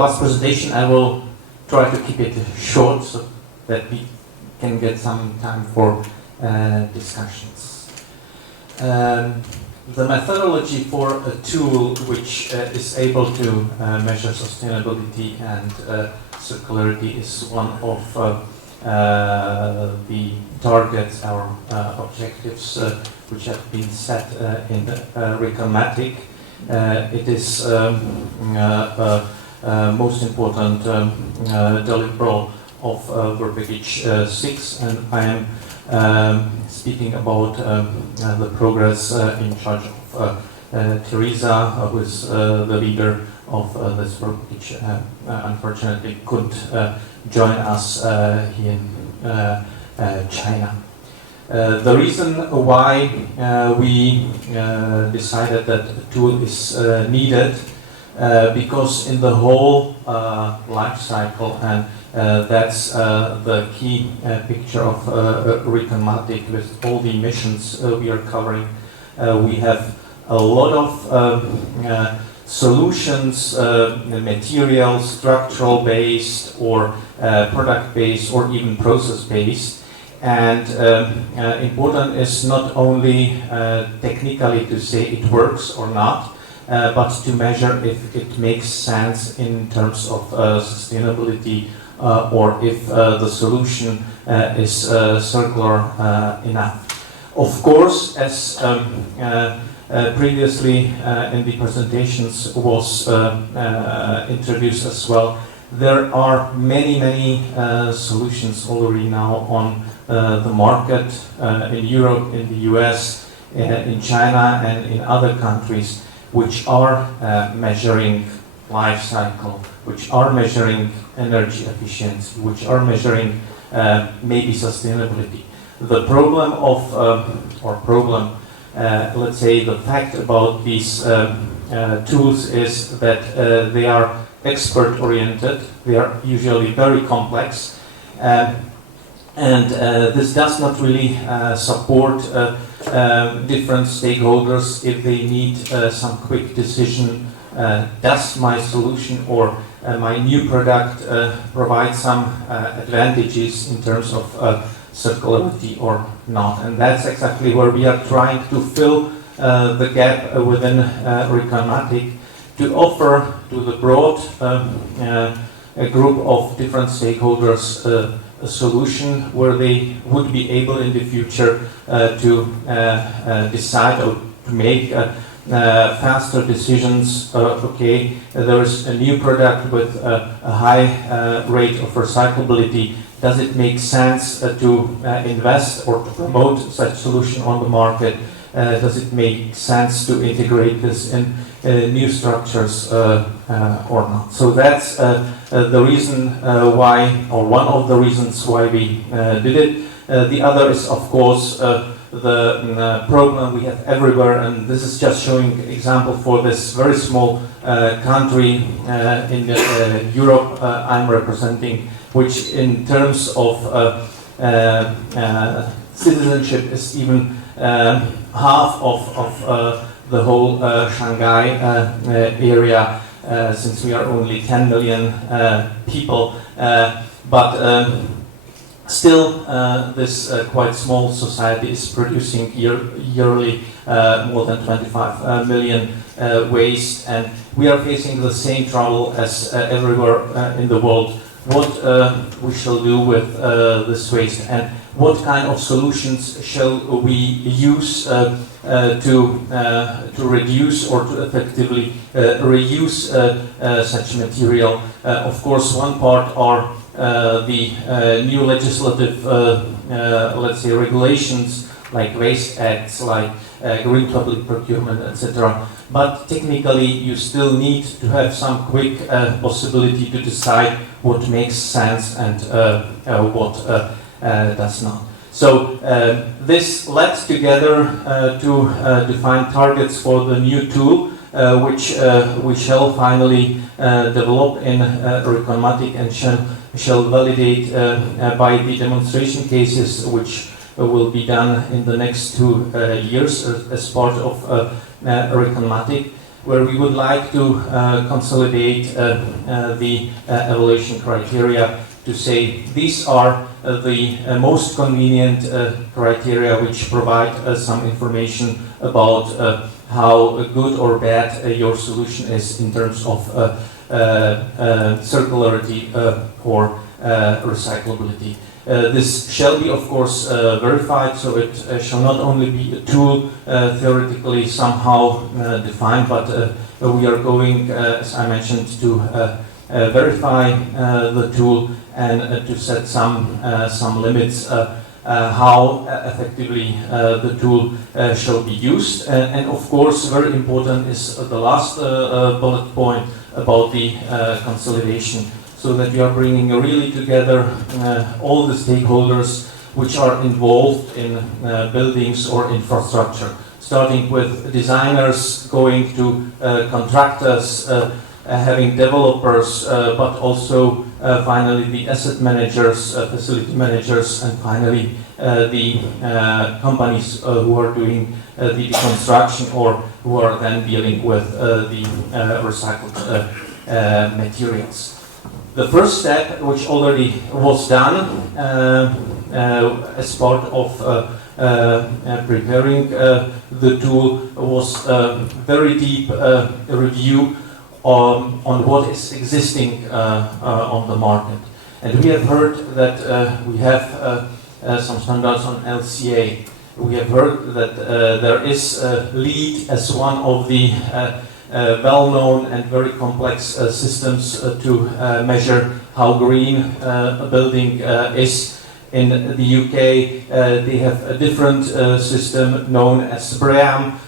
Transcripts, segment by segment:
last presentation. I will try to keep it short so that we can get some time for discussions. The methodology for a tool which is able to measure sustainability and circularity is one of the targets, our objectives, which have been set in RECONMATIC. It is most important deliverable of work package 6, and I am speaking about the progress in charge of Teresa, who is the leader of this work package. Unfortunately, couldn't join us here in China. The reason why we decided that a tool is needed, because in the whole life cycle, and that's the key picture of RECONMATIC with all the emissions we are covering, we have a lot of solutions, materials, structural based or product based or even process based. And important is not only technically to say it works or not, but to measure if it makes sense in terms of sustainability or if the solution is circular enough. Of course, as previously in the presentations was introduced as well, there are many solutions already now on the market in Europe, in the US, in China, and in other countries, which are measuring life cycle, which are measuring energy efficiency, which are measuring maybe sustainability. The problem of, let's say the fact about these tools is that they are expert-oriented, they are usually very complex, and this does not really support different stakeholders if they need some quick decision. Does my solution or my new product provide some advantages in terms of circularity or not? And that's exactly where we are trying to fill the gap within RECONMATIC, to offer to the broad a group of different stakeholders a solution where they would be able in the future to decide or to make faster decisions. Okay, there is a new product with a high rate of recyclability. Does it make sense to invest or to promote such solution on the market? Does it make sense to integrate this in new structures or not? So that's the reason why, or one of the reasons why we did it. The other is, of course, the problem we have everywhere, and this is just showing example for this very small country in Europe I'm representing, which in terms of citizenship is even half of the whole Shanghai area, since we are only 10 million people. But still, this quite small society is producing yearly more than 25 million waste, and we are facing the same trouble as everywhere in the world. What we shall do with this waste, and what kind of solutions shall we use to reduce or to effectively reuse such material? Of course, one part are the new legislative, let's say, regulations like waste acts, like green public procurement, etc. But technically, you still need to have some quick possibility to decide what makes sense and what does not. So this led together to define targets for the new tool, which we shall finally develop in RECONMATIC and shall validate by the demonstration cases, which will be done in the next 2 years as part of RECONMATIC. where we would like to consolidate the evaluation criteria to say these are the most convenient criteria which provide some information about how good or bad your solution is in terms of circularity or recyclability. This shall be, of course, verified, so it shall not only be a tool theoretically somehow defined, but we are going, as I mentioned, to verify the tool and to set some limits how effectively the tool shall be used. And of course, very important is the last bullet point about the consolidation, so that we are bringing really together all the stakeholders which are involved in buildings or infrastructure, starting with designers, going to contractors, having developers, but also finally the asset managers, facility managers, and finally the companies who are doing the construction or who are then dealing with the recycled materials. The first step, which already was done as part of preparing the tool, was a very deep review on what is existing on the market. And we have heard that we have some standards on LCA. We have heard that there is LEED as one of the well-known and very complex systems to measure how green a building is. In the UK, they have a different system known as BREEAM,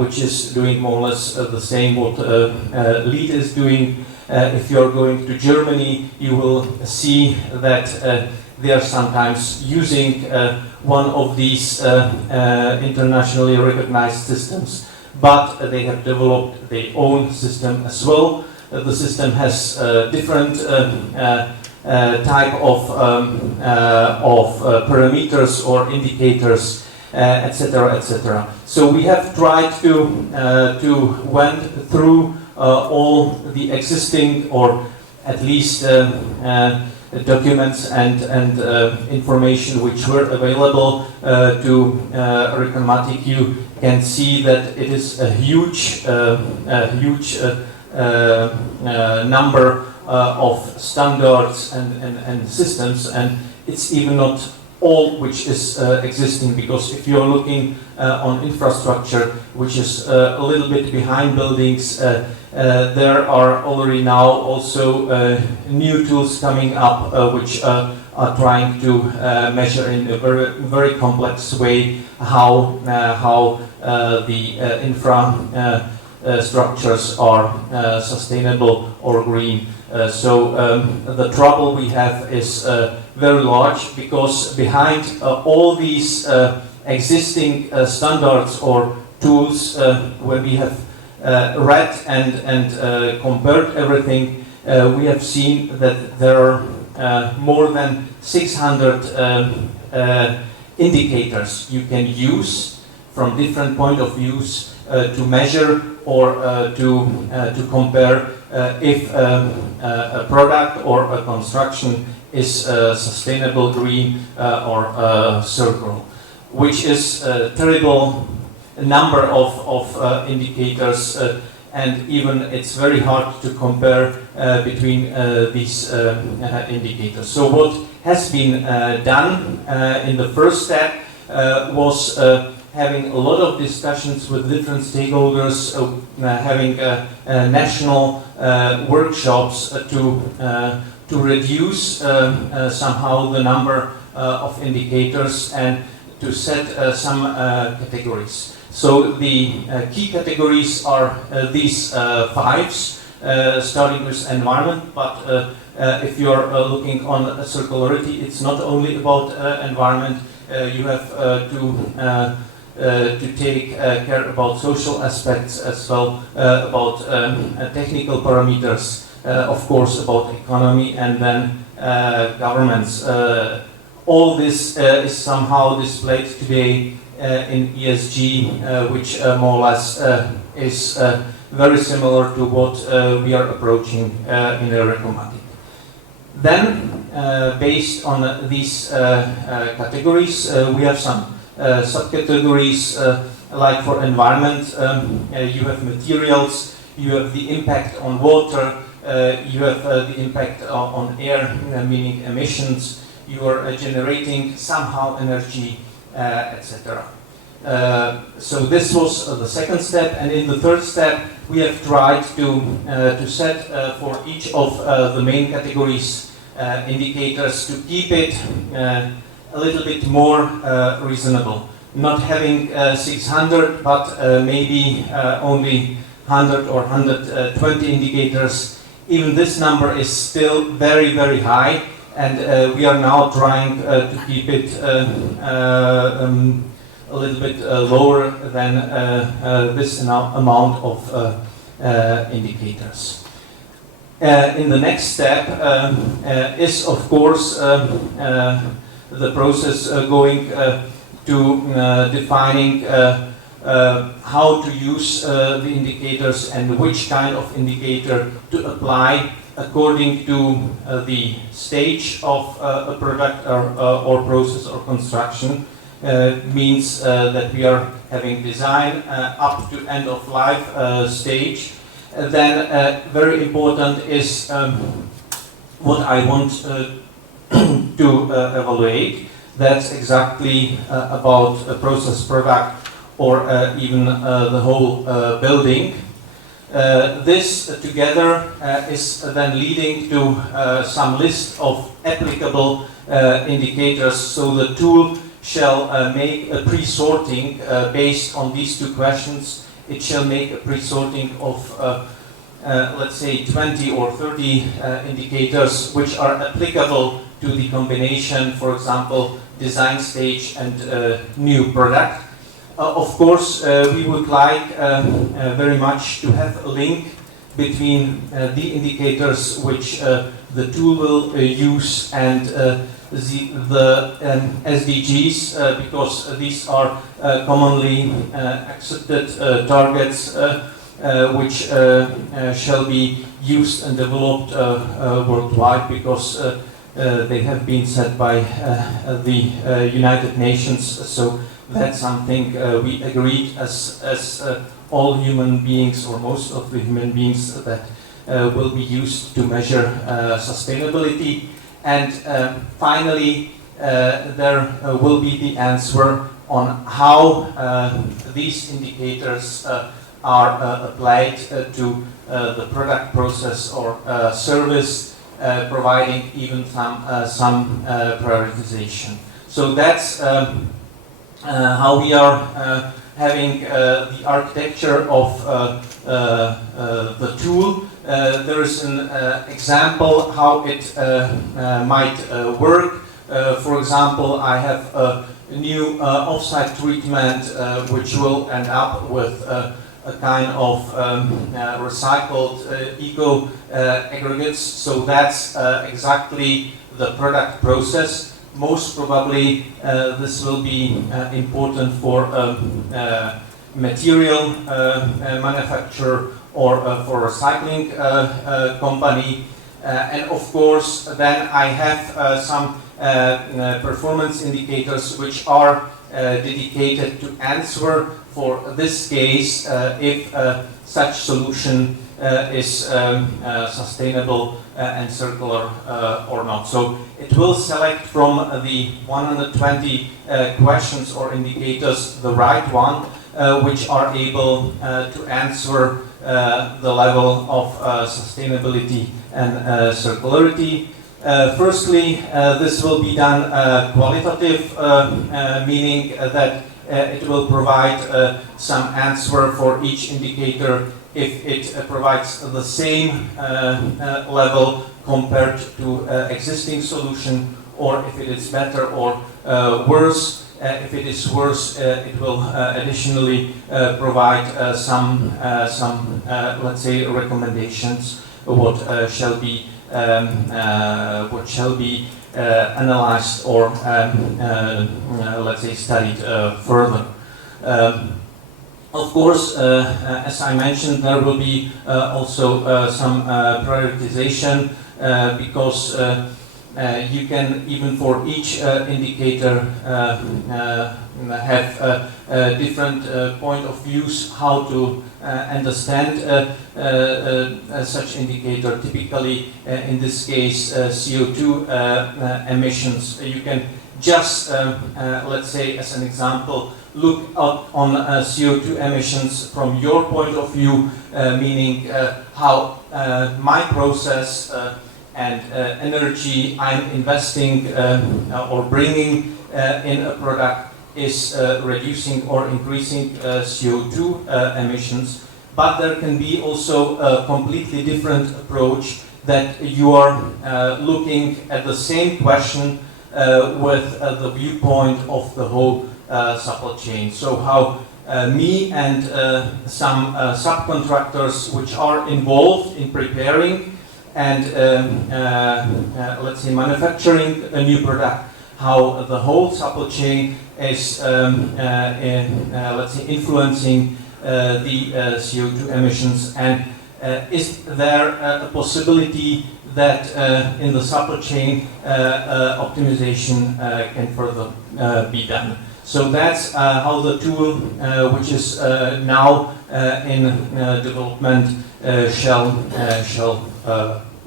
which is doing more or less the same what LEED is doing. If you're going to Germany, you will see that they are sometimes using one of these internationally recognized systems, but they have developed their own system as well. The system has different type of parameters or indicators, etc., etc. So we have tried to went through all the existing, or at least documents and information which were available to RECONMATIC. You can see that it is a huge number of standards and systems, and it's even not all which is existing, because if you're looking on infrastructure, which is a little bit behind buildings, there are already now also new tools coming up which are trying to measure in a very complex way how the structures are sustainable or green. So the trouble we have is very large, because behind all these existing standards or tools, when we have read and compared everything, we have seen that there are more than 600 indicators you can use from different point of views to measure or to compare if a product or a construction is sustainable, green, or circular, which is a terrible number of indicators, and even it's very hard to compare between these indicators. So what has been done in the first step was having a lot of discussions with different stakeholders, having national workshops to reduce somehow the number of indicators and to set some categories. So the key categories are these fives, starting with environment, but if you're looking on circularity, it's not only about environment. You have to take care about social aspects as well, about technical parameters, of course about economy, and then governments. All this is somehow displayed today in ESG, which more or less is very similar to what we are approaching in a RECONMATIC. Then, based on these categories, we have some subcategories, like for environment, you have materials, you have the impact on water, you have the impact on air, meaning emissions, you are generating somehow energy, etc. So this was the second step, and in the third step we have tried to set for each of the main categories indicators to keep it a little bit more reasonable. Not having 600, but maybe only 100 or 120 indicators. Even this number is still very, very high, and we are now trying to keep it a little bit lower than this amount of indicators. In the next step is, of course, the process going to defining how to use the indicators and which kind of indicator to apply according to the stage of a product or process or construction. Means that we are having design up to end of life stage. Then very important is what I want to evaluate. That's exactly about a process product or even the whole building. This together is then leading to some list of applicable indicators. So the tool shall make a pre-sorting based on these two questions. It shall make a pre-sorting of let's say 20 or 30 indicators which are applicable to the combination, for example, design stage and new product. Of course, we would like very much to have a link between the indicators which the tool will use and the SDGs, because these are commonly accepted targets which shall be used and developed worldwide, because they have been set by the United Nations. So that's something we agreed as all human beings, or most of the human beings, that will be used to measure sustainability. And finally, there will be the answer on how these indicators are applied to the product, process, or service, providing even some prioritization. So that's how we are having the architecture of the tool. There is an example how it might work. For example, I have a new offsite treatment which will end up with a kind of recycled eco aggregates. So that's exactly the product process. Most probably this will be important for material manufacturer or for recycling company. And of course then I have some performance indicators which are dedicated to answer for this case if such solution is sustainable and circular or not. So it will select from the 120 questions or indicators the right one which are able to answer the level of sustainability and circularity. Firstly, this will be done qualitative, meaning that it will provide some answer for each indicator if it provides the same level compared to existing solution, or if it is better or worse. If it is worse, it will additionally provide some let's say recommendations what shall be analyzed or let's say studied further. Of course, as I mentioned, there will be also some prioritization because you can, even for each indicator, have a different point of views how to understand such indicator. Typically, in this case, CO2 emissions. You can just, let's say, as an example, look up on CO2 emissions from your point of view, meaning how my process and energy I'm investing or bringing in a product is reducing or increasing CO2 emissions. But there can be also a completely different approach that you are looking at the same question with the viewpoint of the whole supply chain. So how me and some subcontractors which are involved in preparing and let's say manufacturing a new product, how the whole supply chain is let's say influencing the CO2 emissions, and is there a possibility that in the supply chain optimization can further be done. So that's how the tool, which is now in development, shall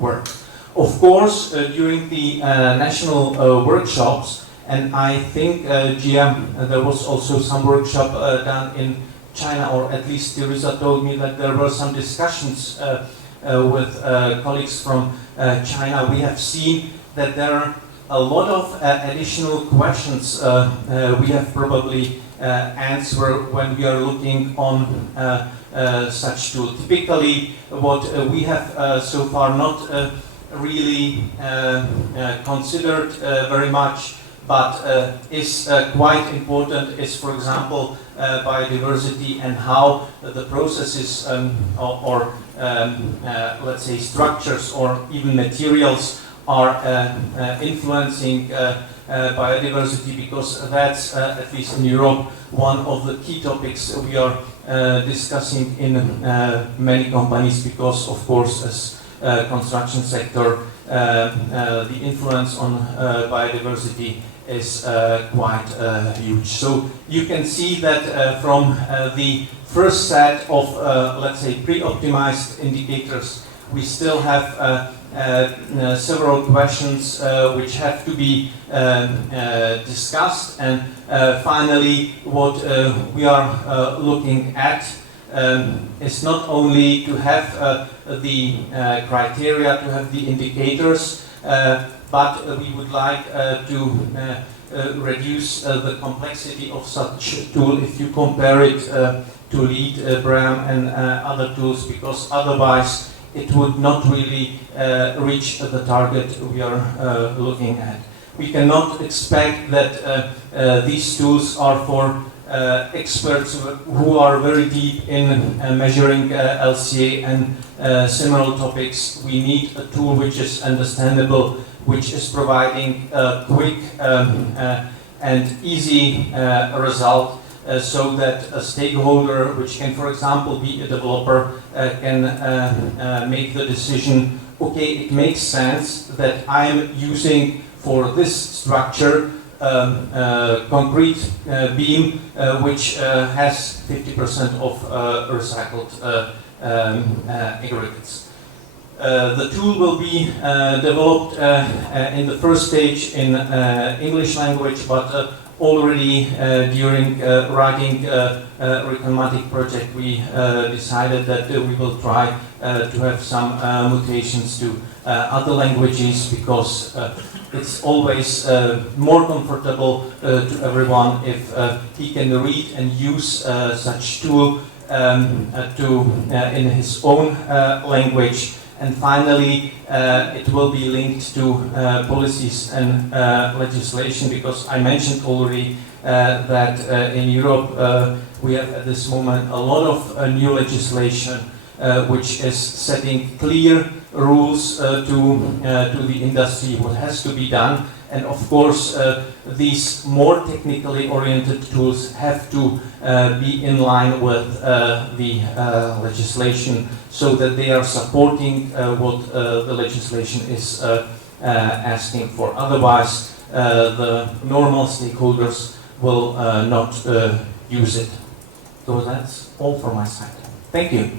work. Of course, during the national workshops, and I think GM, there was also some workshop done in China, or at least Teresa told me that there were some discussions with colleagues from China. We have seen that there are a lot of additional questions we have probably answer when we are looking on such tool. Typically, what we have so far not really considered very much, but is quite important, is, for example, biodiversity and how the processes or let's say structures or even materials are influencing biodiversity, because that's, at least in Europe, one of the key topics we are discussing in many companies, because, of course, as construction sector, the influence on biodiversity is quite huge. So you can see that from the first set of, let's say, pre-optimized indicators, we still have several questions which have to be discussed, and finally what we are looking at is not only to have the criteria, to have the indicators, but we would like to reduce the complexity of such a tool if you compare it to LEED, BRAM and other tools, because otherwise it would not really reach the target we are looking at. We cannot expect that these tools are for experts who are very deep in measuring LCA and similar topics. We need a tool which is understandable, which is providing a quick and easy result, so that a stakeholder, which can, for example, be a developer, can make the decision, okay, it makes sense that I'm using for this structure concrete beam which has 50% of recycled aggregates. The tool will be developed in the first stage in English language, but already during writing RECONMATIC project, we decided that we will try to have some mutations to other languages, because it's always more comfortable to everyone if he can read and use such tool in his own language. And finally, it will be linked to policies and legislation, because I mentioned already that in Europe we have at this moment a lot of new legislation which is setting clear rules to the industry, what has to be done, And of course, these more technically oriented tools have to be in line with the legislation, so that they are supporting what the legislation is asking for. Otherwise, the normal stakeholders will not use it. So that's all from my side. Thank you.